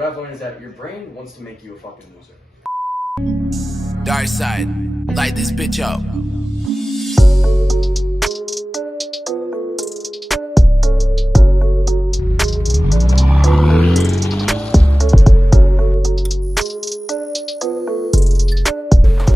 What I've learned is that your brain wants to make you a fucking loser. Dark side, light this bitch up.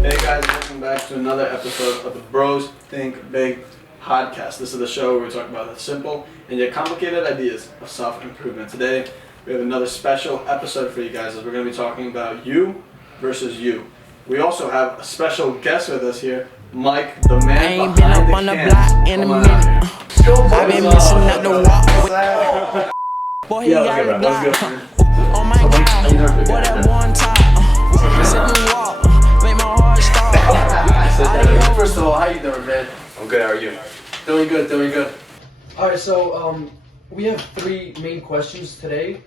Hey guys, welcome back to another episode of the Bros Think Big podcast. This is the show where we talk about the simple and yet complicated ideas of self-improvement. Today, we have another special episode for you guys as we're going to be talking about you versus you. We also have a special guest with us here, Mike, the man behind the cams. In a minute. I've been missing out the walk. Boy, he got a block. Oh my god, boy, that one top. Sit and walk, make my heart stop. First of all, how you doing, man? I'm good, how are you? Doing good, doing good. Alright, so we have three main questions today,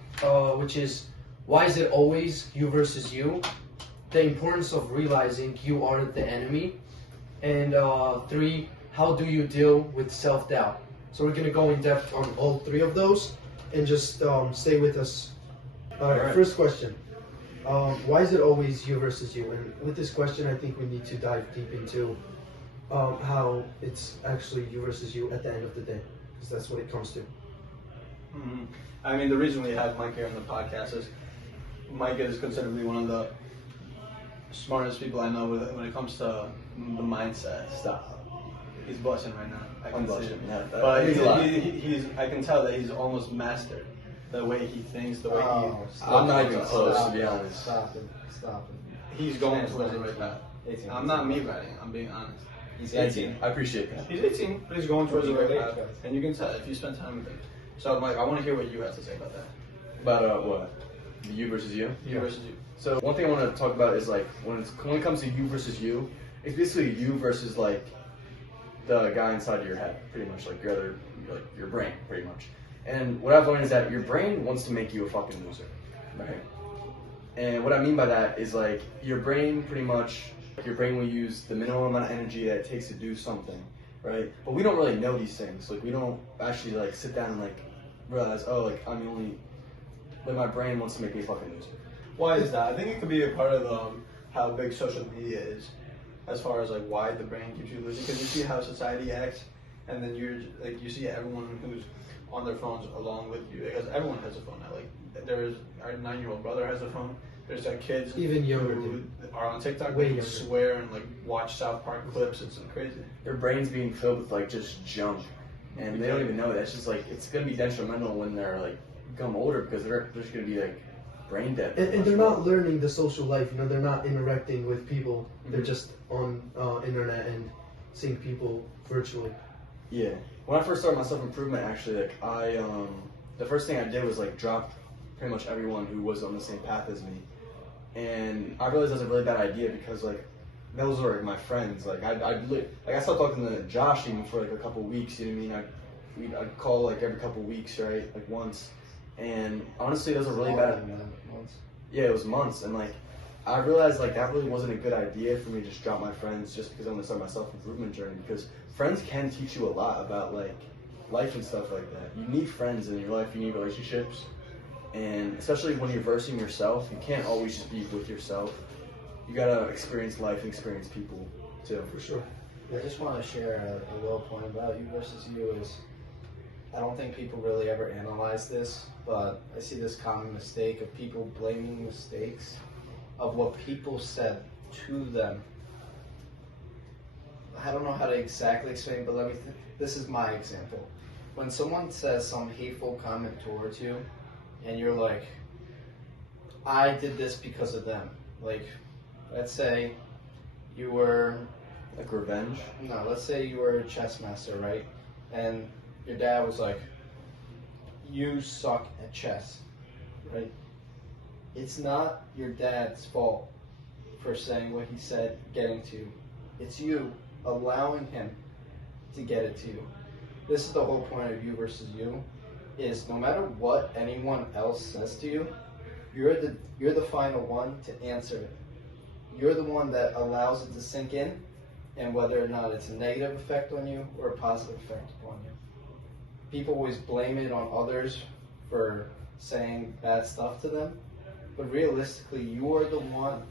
which is why is it always you versus you? The importance of realizing you aren't the enemy, and three, how do you deal with self-doubt? So we're gonna go in depth on all three of those, and just stay with us. Alright, first question. Why is it always you versus you? And with this question, I think we need to dive deep into how it's actually you versus you at the end of the day, because that's what it comes to. Mm-hmm. I mean, the reason we have Mike here on the podcast is Mike is considered to be one of the smartest people I know when it comes to the mindset. Stop. He's blushing right now. I'm blushing, yeah. But he's I can tell that he's almost mastered the way he thinks, the way I'm not even close, to be honest. Stop it. he's going towards the right path. 18. I'm not me writing, I'm being honest. He's 18. I appreciate that. He's 18, but he's going towards the right Age, path. guys. And you can tell if you spend time with him. So Mike, I want to hear what you have to say about that. About what? The you versus you? You versus you. So one thing I want to talk about is like when it comes to you versus you, it's basically you versus like the guy inside of your head, pretty much like your brain, pretty much. And what I've learned is that your brain wants to make you a fucking loser, right? And what I mean by that is like your brain will use the minimum amount of energy that it takes to do something, right? But we don't really know these things. Like we don't actually like sit down and like realize, oh, like my brain wants to make me a fucking loser. Why is that? I think it could be a part of how big social media is, as far as like why the brain keeps you losing. Because you see how society acts, and then you see everyone who's on their phones along with you. Because everyone has a phone now. Like there's our 9-year-old brother has a phone. There's like kids Even younger, who are on TikTok Way who younger. swear and like watch South Park clips. It's crazy. Their brain's being filled with like just junk, and they don't even know it. It's just like it's gonna be detrimental when they're like become older because they're just gonna be like brain dead. And they're not learning the social life, they're not interacting with people. They're just on internet and seeing people virtually. Yeah. When I first started my self-improvement, actually, like the first thing I did was like drop pretty much everyone who was on the same path as me, and I realized that was a really bad idea because like those were my friends. Like I stopped talking to Josh even for like a couple weeks. You know what I mean? I'd call like every couple weeks, right? Like once, and honestly, that was a really bad. Yeah, it was months, and like I realized like that really wasn't a good idea for me to just drop my friends just because I want to start my self-improvement journey, because friends can teach you a lot about like life and stuff like that. You need friends in your life, you need relationships, and especially when you're versing yourself, you can't always just be with yourself. You gotta experience life and experience people too. For sure. I just want to share a little point about you versus you is I don't think people really ever analyze this, but I see this common mistake of people blaming mistakes of what people said to them. I don't know how to exactly explain, but this is my example. When someone says some hateful comment towards you, and you're like, I did this because of them. Like, let's say you were... Like revenge? No, let's say you were a chess master, right? And your dad was like, you suck at chess, right? It's not your dad's fault for saying what he said, getting to you. It's you allowing him to get it to you. This is the whole point of you versus you, is no matter what anyone else says to you, you're the final one to answer it. You're the one that allows it to sink in, and whether or not it's a negative effect on you or a positive effect upon you. People always blame it on others for saying bad stuff to them, But realistically, you are the one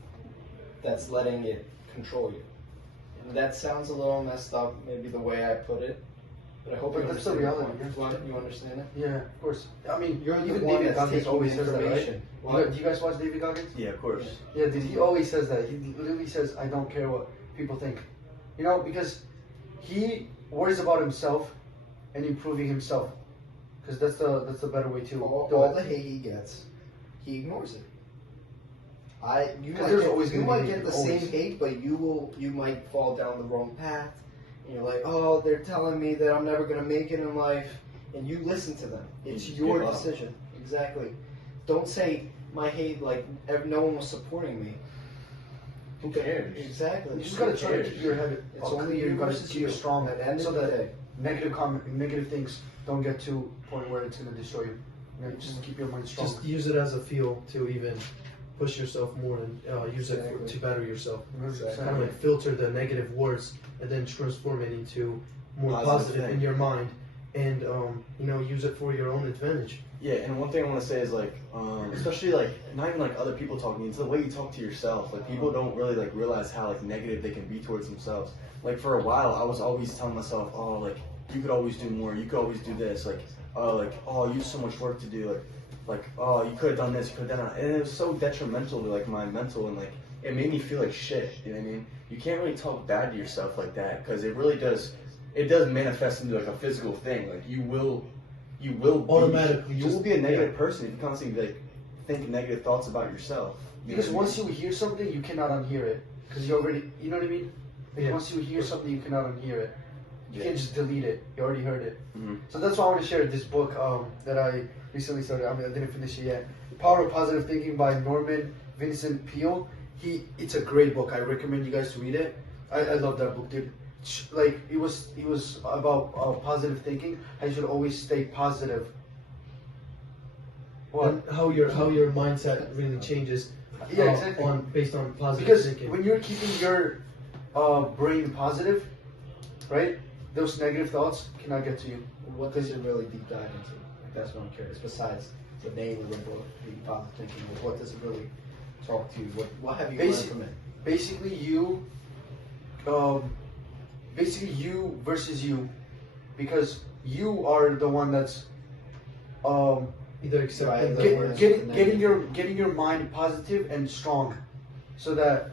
that's letting it control you. And that sounds a little messed up, maybe the way I put it. But I hope But you that's the understand reality. You understand it? Yeah, of course. I mean, You're the even one David that's Goggins taking always the says that, right? information. What? Do you guys watch David Goggins? Yeah, of course. Yeah, dude, he always says that. He literally says, "I don't care what people think," you know, because he worries about himself and improving himself. Because that's the better way to do All it. the hate he gets, he ignores it. You 'Cause might there's get, always you gonna might be get the hate, always. same hate, but you might fall down the wrong path. And you're like, oh, they're telling me that I'm never gonna make it in life, and you listen to them. It's You your give up. decision. Exactly. Don't say my hate like no one was supporting me. Who cares? Exactly. You just gotta try to cares? keep your head It's only clear. you You gotta versus keep you. it strong, At the end so of the that day. negative things don't get to a point where it's gonna destroy you. You know, just keep your mind strong. Just use it as a fuel to even push yourself more and use it Exactly. to better yourself. Exactly. Kind of like filter the negative words and then transform it into more Positive positive thing. in your mind, and use it for your own advantage. Yeah, and one thing I want to say is like, especially like not even like other people talking, it's the way you talk to yourself. Like people don't really like realize how like negative they can be towards themselves. Like for a while, I was always telling myself, oh, like you could always do more, you could always do this, like oh, you have so much work to do, like oh, you could have done this, you could have done that, and it was so detrimental to like my mental, and like it made me feel like shit. You know what I mean? You can't really talk bad to yourself like that because it really does. It does manifest into like a physical thing. Like you will Automatically, you will be a negative person if you constantly like think negative thoughts about yourself. You Because know what I once you hear something, you cannot unhear it. Because you already, you know what I mean? Like Yeah. once you hear something, you cannot unhear it. You Yeah. can't just delete it. You already heard it. Mhm. So that's why I want to share this book that I recently started. I mean, I didn't finish it yet. Power of Positive Thinking by Norman Vincent Peale. It's a great book. I recommend you guys to read it. I love that book, dude. Like it was about positive thinking. I should always stay positive. What? And how your mindset really changes. Yeah, exactly. Based on positive Because thinking. when you're keeping your brain positive, right, those negative thoughts cannot get to you. What does it really deep dive into? Like, that's what I'm curious. Besides the name of the book, the positive thinking, like, what does it really talk to you? What have you learned from it? Basically, you versus you, because you are the one that's Either accepting Right, the get- words. getting your mind positive and strong, so that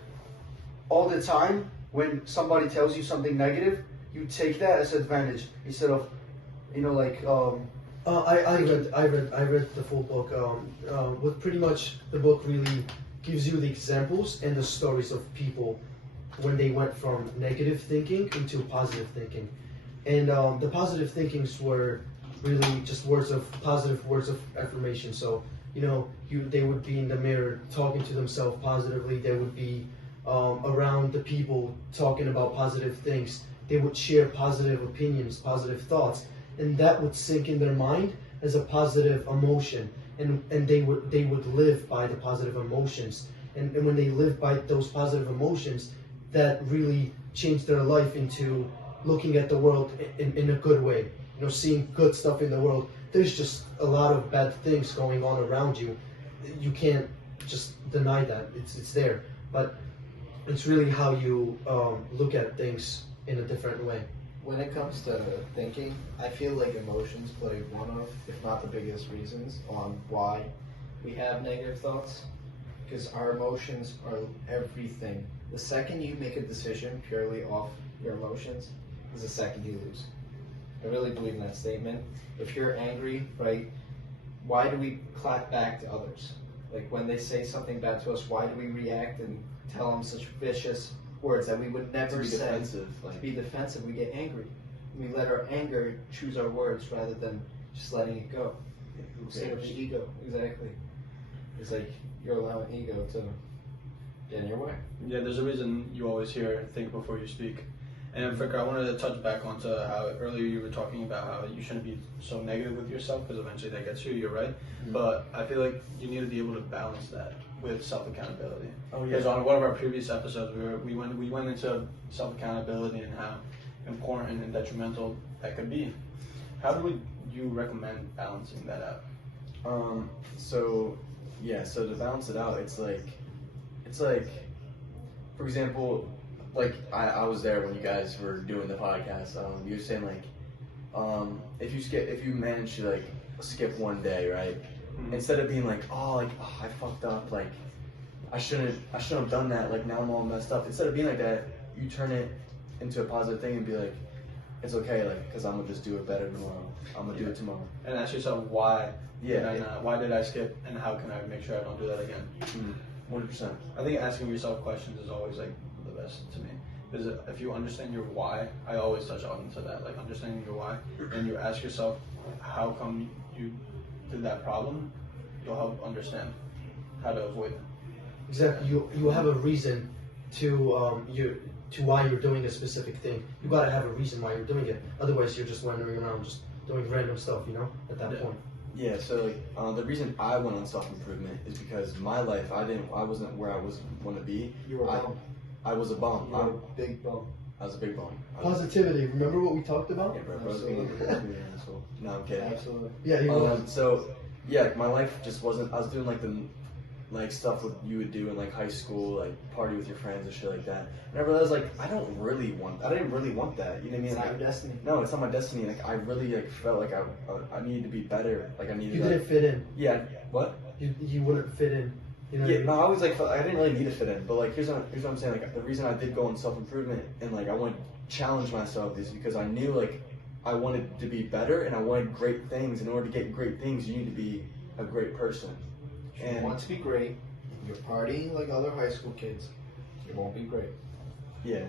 all the time when somebody tells you something negative, you take that as advantage instead of, like. I read the full book. What pretty much the book really gives you the examples and the stories of people when they went from negative thinking into positive thinking, and the positive thinkings were really just positive words of affirmation. So they would be in the mirror talking to themselves positively. They would be around the people talking about positive things. They would share positive opinions, positive thoughts, and that would sink in their mind as a positive emotion, and they would live by the positive emotions, and when they live by those positive emotions, that really changed their life into looking at the world in a good way, seeing good stuff in the world. There's just a lot of bad things going on around you. You can't just deny that. It's there, but it's really how you look at things in a different way. When it comes to thinking, I feel like emotions play one of, if not the biggest reasons on why we have negative thoughts. Because our emotions are everything. The second you make a decision purely off your emotions is the second you lose. I really believe in that statement. If you're angry, right, why do we clap back to others? Like when they say something bad to us, why do we react and tell them such vicious words that we would never To be say? defensive, like- To be defensive, we get angry. We let our anger choose our words rather than just letting it go. Same with the ego, exactly. It's like you're allowing ego to get in your way. Yeah, there's a reason you always hear think before you speak. And Fricker, I wanted to touch back onto how earlier you were talking about how you shouldn't be so negative with yourself because eventually that gets you. You're right, but I feel like you need to be able to balance that with self accountability. Oh, yeah. Because on one of our previous episodes, we went into self accountability and how important and detrimental that could be. How do you recommend balancing that out? So Yeah, so to balance it out, it's like, for example, like I was there when you guys were doing the podcast. You were saying like, if you manage to like skip one day, right? Instead of being like, oh, I fucked up, like I shouldn't have done that, like now I'm all messed up. Instead of being like that, you turn it into a positive thing and be like, it's okay, like, because I'm gonna just do it better tomorrow. I'm gonna do it tomorrow. And ask yourself why. Yeah. Why did I skip, and how can I make sure I don't do that again? 100%. I think asking yourself questions is always like the best to me, because if you understand your why, I always touch on to that, like understanding your why, and you ask yourself how come you did that problem, you'll help understand how to avoid it. Exactly. You have a reason to why you're doing a specific thing. You gotta have a reason why you're doing it. Otherwise, you're just wandering around, just doing random stuff. At that point. Yeah. So like, the reason I went on self-improvement is because my life, I wasn't where I want to be. You were a bum. I was a bum. You were a big bum. I was a big bum. Positivity. Remember what we talked about? Yeah, bro. Bro's being an asshole. No, I'm kidding. Absolutely. Yeah, he was. So yeah, my life just wasn't. I was doing like the stuff what you would do in like high school, like party with your friends and shit like that. And I realized like I didn't really want that. You know what I mean? It's Like, not your destiny. No, it's not my destiny. Like I really like felt like I needed to be better. Like I needed. You didn't fit in. Yeah. What? You wouldn't fit in. You know what I Yeah, mean? no, I always like felt, I didn't really need to fit in, but like here's what I'm saying. Like the reason I did go on self-improvement and like I wanted to challenge myself is because I knew like I wanted to be better and I wanted great things. In order to get great things, you need to be a great person. If you want to be great, you're partying like other high school kids, you won't be great. Yeah.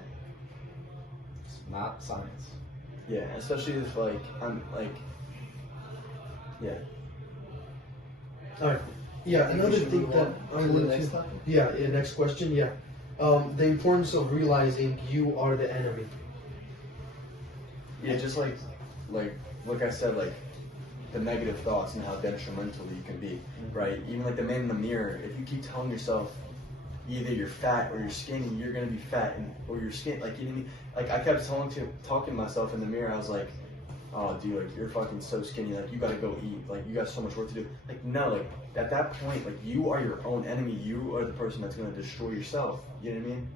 It's not science. Yeah, especially if like I'm like, yeah. All right. Yeah, think we another should thing move that on I to the wanted next to. topic? Yeah, next question. Yeah. The importance of realizing you are the enemy. Yeah, just like I said, like the negative thoughts and how detrimental you can be, right? Even like the man in the mirror, if you keep telling yourself either you're fat or you're skinny, you're gonna be fat or you're skinny. Like you know what I mean? Like I kept talking to myself in the mirror. I was like, oh dude, like you're fucking so skinny. Like you gotta go eat. Like you got so much work to do. Like no, like at that point, like you are your own enemy. You are the person that's gonna destroy yourself. You know what I mean?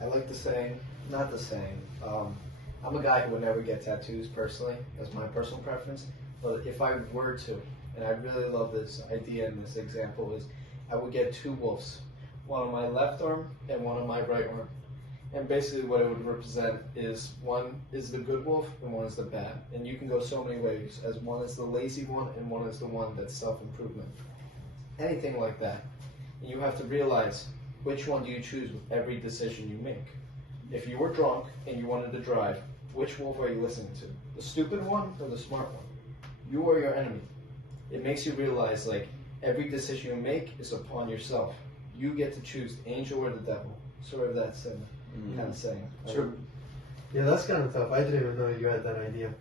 I like the saying, not the saying. I'm a guy who would never get tattoos personally. That's my personal preference. But if I were to, and I really love this idea and this example, is I would get two wolves, one on my left arm and one on my right arm. And basically what it would represent is one is the good wolf and one is the bad. And you can go so many ways, as one is the lazy one and one is the one that's self-improvement. Anything like that. And you have to realize which one do you choose with every decision you make. If you were drunk and you wanted to drive, which wolf are you listening to? The stupid one or the smart one? You are your enemy. It makes you realize like every decision you make is upon yourself. You get to choose the angel or the devil. Sort of that kind of saying. Sure. Yeah, that's kind of tough. I didn't even know you had that idea.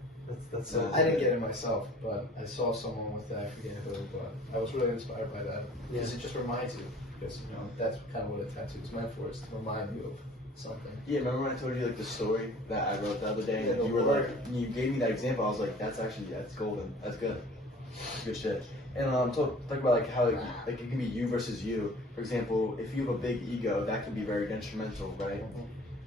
That's I didn't get it myself, but I saw someone with that. I forget who, but I was really inspired by that because it just reminds you. Because that's kind of what a tattoo is meant for, is to remind you of something. Yeah, remember when I told you like the story that I wrote the other day, and Yeah, you were like, you gave me that example. I was like, that's golden. That's good. That's good shit. And talk about like how like it can be you versus you. For example, if you have a big ego, that can be very detrimental, right?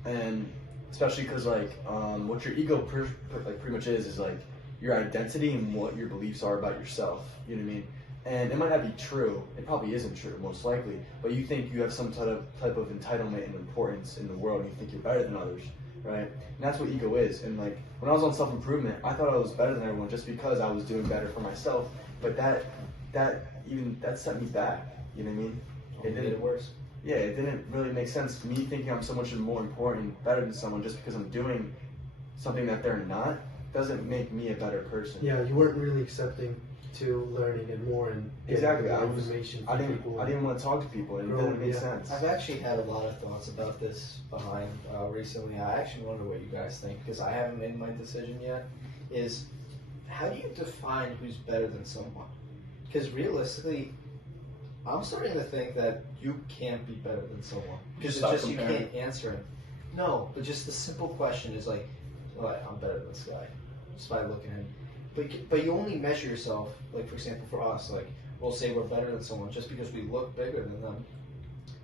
And especially because like what your ego pretty much is like your identity and what your beliefs are about yourself. You know what I mean? And it might not be true. It probably isn't true, most likely. But you think you have some type of entitlement and importance in the world, and you think you're better than others, right? And that's what ego is. And like when I was on self-improvement, I thought I was better than everyone just because I was doing better for myself. But that set me back. You know what I mean? It made it worse. Yeah, it didn't really make sense. Me thinking I'm so much more important, better than someone just because I'm doing something that they're not, doesn't make me a better person. Yeah, you weren't really accepting to learning and more and exactly. information. I didn't want to talk to people, and it didn't make sense. I've actually had a lot of thoughts about this behind recently. I actually wonder what you guys think, because I haven't made my decision yet. Is how do you define who's better than someone? Because realistically, I'm starting to think that you can't be better than someone. Because it's just you can't answer it. No, but just the simple question is like, well, I'm better than this guy just by looking at him. But you only measure yourself, like for example for us, like we'll say we're better than someone just because we look bigger than them.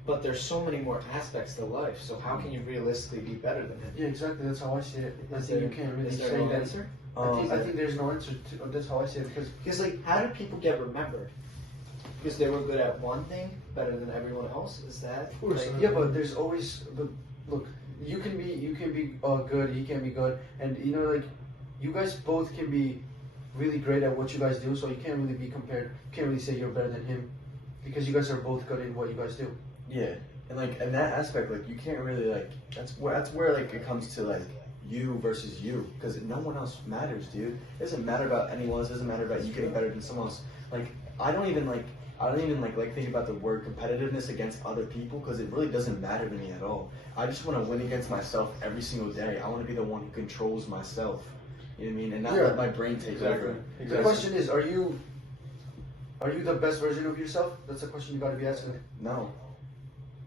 But there's so many more aspects to life, so how can you realistically be better than him? Yeah, exactly. That's how I see it. I Is think there- you can't really is there say no that. answer? I think there's no answer to. That's how I see it Because like, how do people get remembered? Because they were good at one thing better than everyone else. Is that? of course. like- Yeah, but there's always the look. You can be good. He can be good, and you know, like you guys both can be really great at what you guys do. So you can't really be compared. Can't really say you're better than him, because you guys are both good in what you guys do. Yeah, and like in that aspect, like you can't really like that's where like it comes to like you versus you, because no one else matters, dude. It doesn't matter about anyone else. It doesn't matter about you getting better than someone else. Like I don't even like think about the word competitiveness against other people, because it really doesn't matter to me at all. I just want to win against myself every single day. I want to be the one who controls myself. You know what I mean? And not Yeah. let my brain take over. The question is, are you the best version of yourself? That's a question you got to be asking. No.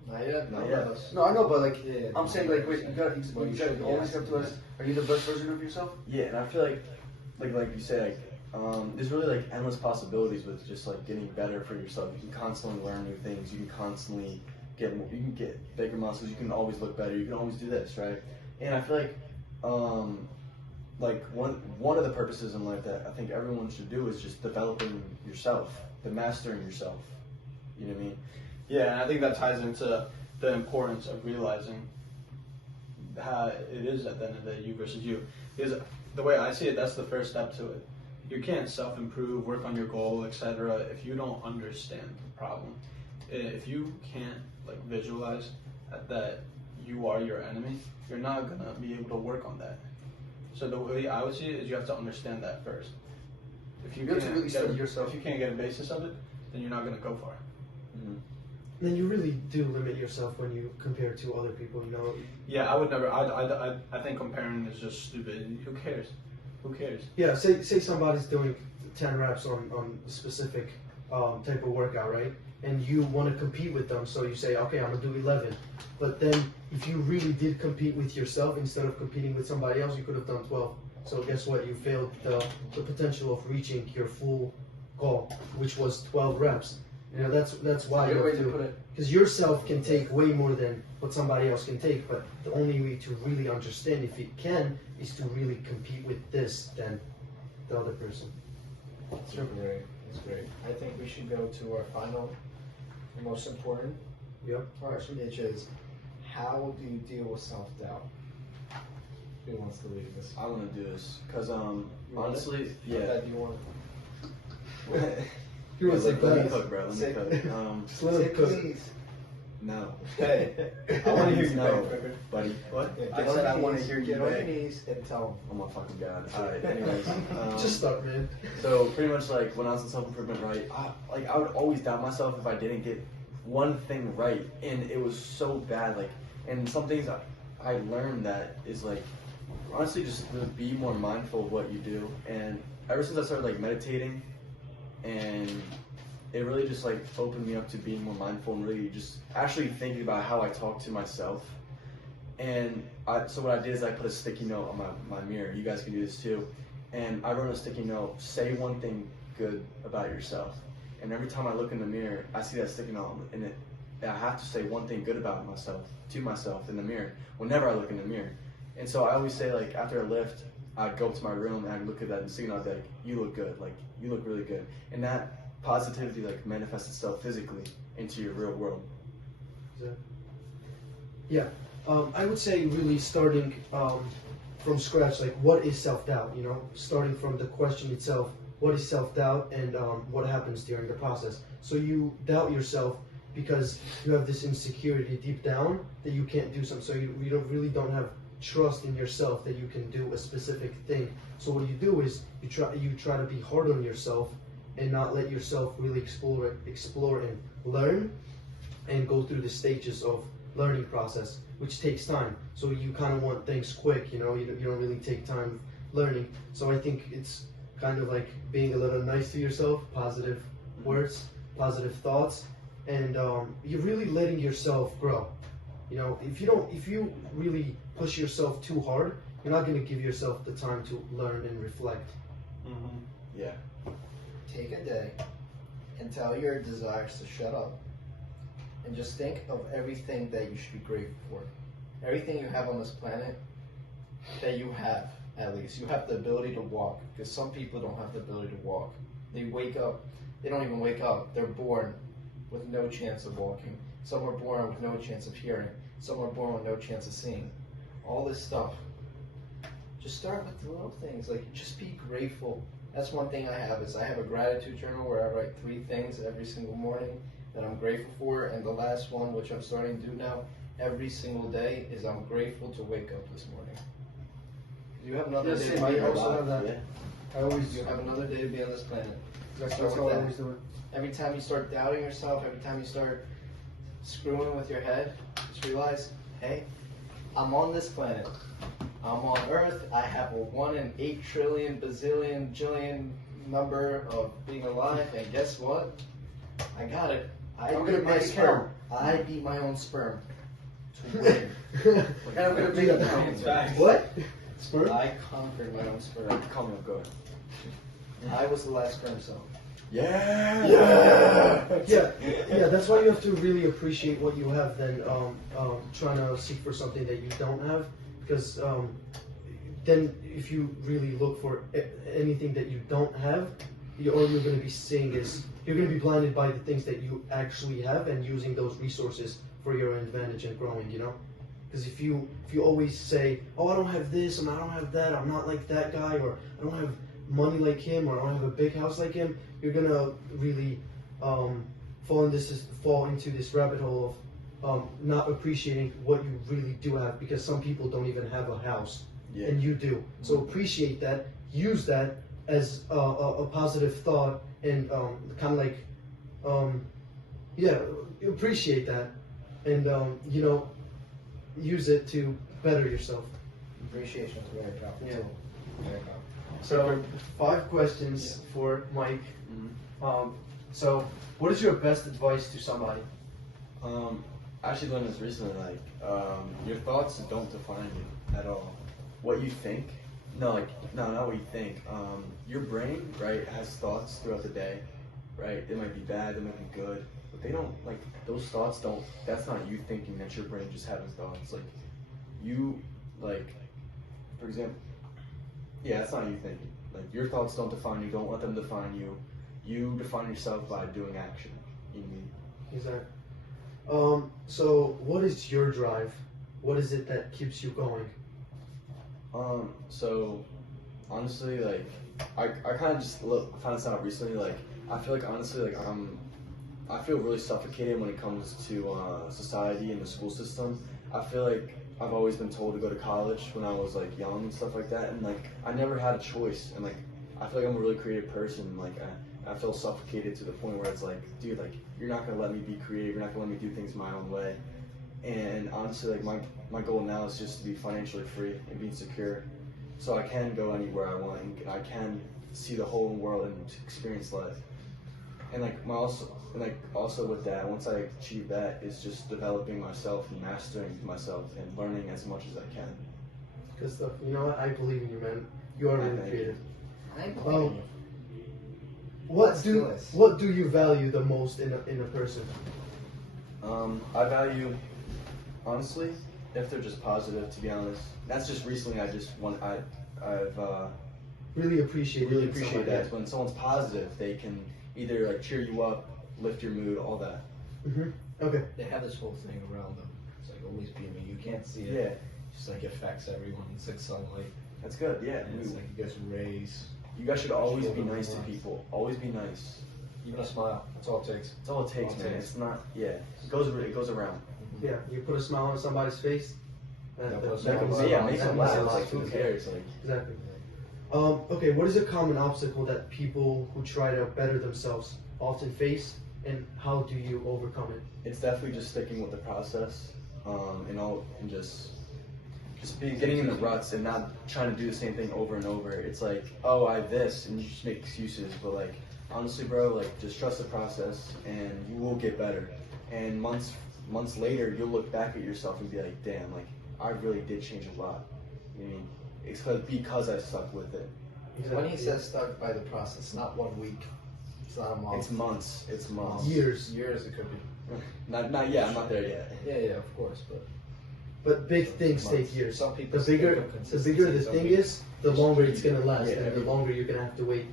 Not yet. Not None yet. of us. No, I know, but like Yeah, I'm saying, like wait, you got Well, you should be always asking have to ask. Are you the best version of yourself? Yeah, and I feel like you said, there's really like endless possibilities with just like getting better for yourself. You can constantly learn new things. You can constantly get more, you can get bigger muscles. You can always look better. You can always do this, right? And I feel like one of the purposes in life that I think everyone should do is just developing yourself, the mastering yourself. You know what I mean? Yeah, and I think that ties into the importance of realizing how it is at the end of the day, you versus you. Because the way I see it, that's the first step to it. You can't self-improve, work on your goal, etc. if you don't understand the problem. If you can't like visualize that you are your enemy, you're not gonna be able to work on that. So the way I would see it is you have to understand that first. If you You have to can't really get study yourself. If you can't get a basis of it, then you're not gonna go far. Then you really do limit yourself when you compare to other people. You know. Yeah, I would never. I think comparing is just stupid. Who cares? Who cares? Yeah. Say somebody's doing 10 reps on a specific type of workout, right? And you want to compete with them, so you say, okay, I'm gonna do 11. But then, if you really did compete with yourself instead of competing with somebody else, you could have done 12. So guess what? You failed the potential of reaching your full goal, which was 12 reps. You know, that's why you have to, because yourself can take way more than what somebody else can take, but the only way to really understand if it can is to really compete with this than the other person. That's great. That's great. I think we should go to our final, and most important Yep. question, which is, how do you deal with self-doubt? Who wants to lead this? I want to do this because You want honestly, it? yeah. How bad do you want it? You want to say Let me please? cook, bro. Let me Say- cook. Just let him cook. Please. No. Hey, I want to hear you No, beg, Trevor. buddy. What? Yeah, I get on said your I wanna knees, hear you Get on your beg. knees and tell Oh my fucking god. Alright, anyways. Just start, man. So pretty much like when I was in self-improvement, right, I would always doubt myself if I didn't get one thing right, and it was so bad. Like, and some things I learned that is like, honestly, just really be more mindful of what you do. And ever since I started like meditating, and it really just like opened me up to being more mindful and really just actually thinking about how I talk to myself. And so what I did is I put a sticky note on my mirror. You guys can do this too. And I wrote on a sticky note, say one thing good about yourself. And every time I look in the mirror, I see that sticky note, and I have to say one thing good about myself to myself in the mirror whenever I look in the mirror. And so I always say, like, after I lift, I'd go up to my room and I'd look at that sticky note, I'd be like, you look good, like, you look really good. And that positivity like manifests itself physically into your real world. Yeah, I would say really starting from scratch, like what is self-doubt, you know, starting from the question itself, what is self-doubt and what happens during the process. So you doubt yourself because you have this insecurity deep down that you can't do something, so you really don't have trust in yourself that you can do a specific thing. So what you do is you try to be hard on yourself and not let yourself really explore and learn and go through the stages of learning process, which takes time. So you kind of want things quick, you know, you don't really take time learning. So I think it's kind of like being a little nice to yourself, positive words, positive thoughts, and you're really letting yourself grow. You know, if you really push yourself too hard, you're not going to give yourself the time to learn and reflect. Yeah. Take a day and tell your desires to shut up. And just think of everything that you should be grateful for. Everything you have on this planet that you have, at least. You have the ability to walk, because some people don't have the ability to walk. They wake up, they don't even wake up. They're born with no chance of walking. Some are born with no chance of hearing. Some are born with no chance of seeing. All this stuff. Just start with the little things. Like, just be grateful. That's one thing I have, is I have a gratitude journal where I write 3 things every single morning that I'm grateful for. And the last one, which I'm starting to do now, every single day, is I'm grateful to wake up this morning. You have another day to be alive. I always You have another day to be on this planet. That's Start how with I that. always do it. Every time you start doubting yourself, every time you start screwing with your head, just realize, hey, I'm on this planet. I'm on Earth. I have a 1 in 8 trillion, bazillion, jillion number of being alive, and guess what? I got it. I'm gonna beat my make it sperm. count. I beat my own sperm. To win. And I'm gonna make it count. What? Sperm? I conquered my own sperm. Call me up, go ahead. I was the last sperm cell. Yeah. Yeah, that's why you have to really appreciate what you have than trying to seek for something that you don't have, because then if you really look for anything that you don't have, all you're going to be seeing is you're going to be blinded by the things that you actually have and using those resources for your advantage and growing, you know? Because if you always say, oh, I don't have this and I don't have that, I'm not like that guy, or I don't have money like him, or I don't have a big house like him, you're gonna really fall into this rabbit hole of not appreciating what you really do have, because some people don't even have a house, and you do. So appreciate that, use that as a positive thought, and kind of like, appreciate that, and you know, use it to better yourself. Appreciation is very powerful. Yeah. Too. Very powerful. So 5 questions for Mike. So what is your best advice to somebody? I actually learned this recently, like, your thoughts don't define you at all. What you think, not what you think. Your brain, right, has thoughts throughout the day, right? They might be bad, they might be good, but they don't, like, those thoughts don't, that's not you thinking, that's your brain just having thoughts. Like, you, like, for example, that's not you thinking. Like, your thoughts don't define you, don't let them define you. You define yourself by doing action. You mean? Exactly. So what is your drive? What is it that keeps you going? So honestly, like, I kind of just found this out recently. Like, I feel like honestly, like, I feel really suffocated when it comes to society and the school system. I feel like I've always been told to go to college when I was like young and stuff like that, and like I never had a choice. And like I feel like I'm a really creative person. Like I feel suffocated to the point where it's like, dude, like you're not gonna let me be creative. You're not gonna let me do things my own way. And honestly, like my goal now is just to be financially free and be secure, so I can go anywhere I want and I can see the whole world and experience life. And like also with that, once I achieve that, it's just developing myself and mastering myself and learning as much as I can. Good stuff. You know what? I believe in you, man. You are really Thank creative. I believe you. What do you value the most in a person? I value, honestly, if they're just positive. To be honest, that's just recently. I've Really appreciate that. When someone's positive, they can either like cheer you up, lift your mood, all that. Okay. They have this whole thing around them. It's like always beaming. You can't see it. Yeah. It just like affects everyone. It's like sunlight. That's good. Yeah. And it's like you guys rays. You guys should always be nice to people. Always be nice. Even a smile. That's all it takes. That's all it takes, man. It's not. Yeah. It goes around. Yeah. You put a smile on somebody's face. Yeah, That put a That smile can, on make them that laugh. means a Like, lot. who cares? Like, Exactly. Okay. What is a common obstacle that people who try to better themselves often face, and how do you overcome it? it's definitely just sticking with the process, and just getting in the ruts and not trying to do the same thing over and over. It's like, oh, I have this, and you just make excuses. But like, honestly, bro, like, just trust the process, and you will get better. And months later, you'll look back at yourself and be like, damn, like, I really did change a lot. I mean, it's because I stuck with it. When he says stuck by the process, not 1 week. It's not a month. It's months. It's months. Years. Years it could be. Not yet. I'm not there yet. Yeah, of course, but But big things months. take years. Some people The think bigger, of the consistency, bigger the some thing people- is, the longer it's gonna last, Yeah, and the longer you're gonna have to wait.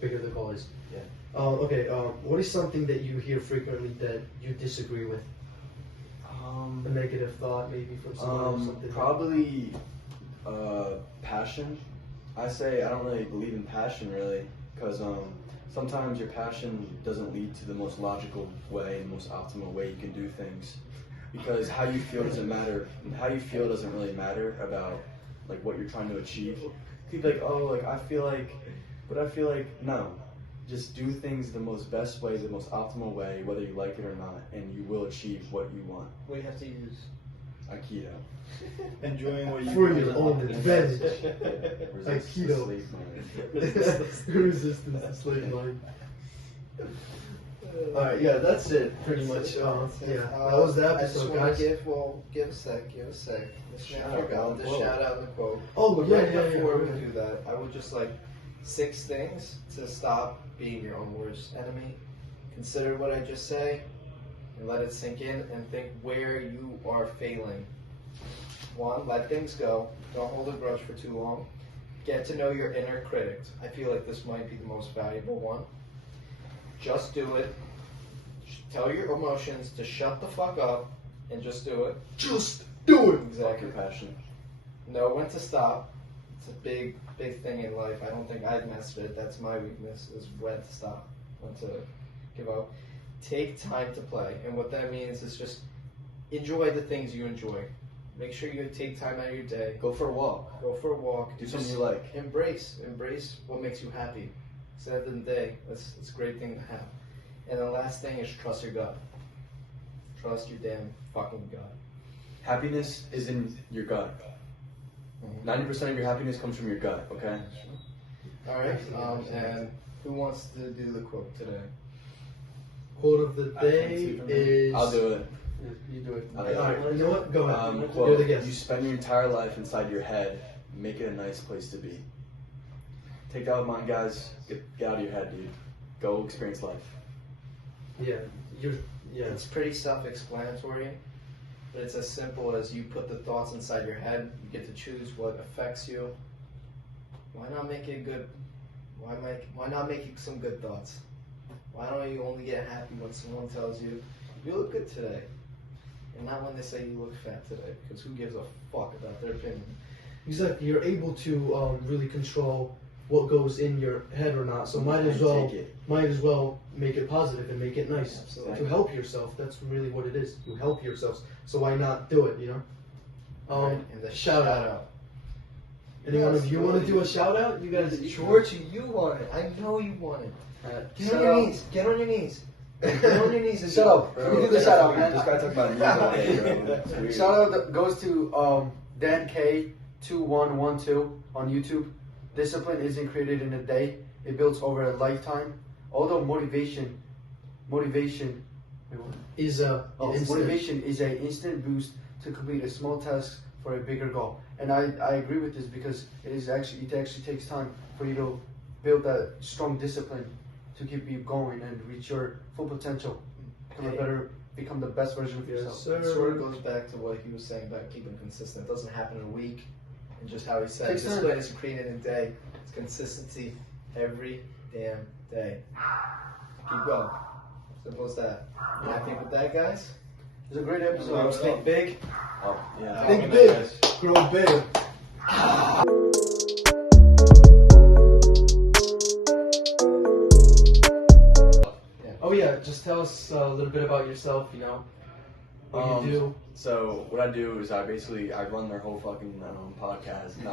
Bigger the goal is. Yeah. Okay. What is something that you hear frequently that you disagree with? A negative thought, maybe from someone or something. Probably passion. I say I don't really believe in passion really, because sometimes your passion doesn't lead to the most logical way and most optimal way you can do things. Because how you feel doesn't matter. How you feel doesn't really matter about like what you're trying to achieve. You could be like, oh, like I feel like no. Just do things the most best way, the most optimal way, whether you like it or not, and you will achieve what you want. What do you have to use? Aikido. Enjoying what you For do. your own advantage. Resist the Aikido. slave mind. Resistance to slave mind. Alright, yeah, that's it, pretty much. Yeah, that was the I just episode, want guys. to give a sec. Let's Shout not forget out, the quote. shout out and the quote. Oh, But yeah, right yeah, yeah. before we yeah. do that, I would just like 6 things to stop being your own worst enemy. Consider what I just say and let it sink in and think where you are failing. 1, let things go. Don't hold a grudge for too long. Get to know your inner critic. I feel like this might be the most valuable one. Just do it. Tell your emotions to shut the fuck up and just do it. Just do it! Fuck Exactly. your passion. Know when to stop. It's a big thing in life. I don't think I'd mastered it. That's my weakness, is when to stop, when to give up. Take time to play. And what that means is just enjoy the things you enjoy. Make sure you take time out of your day. Go for a walk. Go for a walk. Do something you like. Embrace what makes you happy. Because at the end of the day, it's a great thing to have. And the last thing is trust your gut. Trust your damn fucking gut. Happiness is in your gut. 90% of your happiness comes from your gut, okay? All right. And who wants to do the quote today? Quote of the day is. I'll do it. You do it. I'll do it. Alright, you know what? Go ahead. You're Quote, the guest. you spend your entire life inside your head, make it a nice place to be. Take that with mine, guys. Get out of your head, dude. Go experience life. Yeah, yeah. It's pretty self-explanatory, but it's as simple as you put the thoughts inside your head. You get to choose what affects you. Why not make it good? Why not make it some good thoughts? Why don't you only get happy when someone tells you you look good today, and not when they say you look fat today? Because who gives a fuck about their opinion? Exactly. You're able to really control what goes in your head or not. So might as well make it positive and make it nice. Absolutely. To help yourself. That's really what it is. To help yourselves. So why not do it? You know. Right, and the shout out. Any one of you want to do a shout out? You guys. George, you want it. I know you want it. Get on your knees. Get on your knees. Get on your knees and Shut up. Bro, Let me do the shout out, man. This guy talking about me all day, bro. It's weird. Shout out goes to Dan K2112 on YouTube. Discipline isn't created in a day; it builds over a lifetime. Although motivation Is a motivation is an instant boost to complete a small task for a bigger goal. And I agree with this because it actually takes time for you to build that strong discipline to keep you going and reach your full potential. Become the best version of yourself. sir. It sort of goes back to what he was saying about keeping consistent. It doesn't happen in a week. And just how he said, Takes time. discipline is created in a day. It's consistency every damn day. Keep going. Simple as that. You happy with that, guys? It's a great episode. Bros think big. Oh, yeah. Think big, grow big. Oh yeah, just tell us a little bit about yourself. You know, what you do. So what I do is I run their whole fucking podcast. No,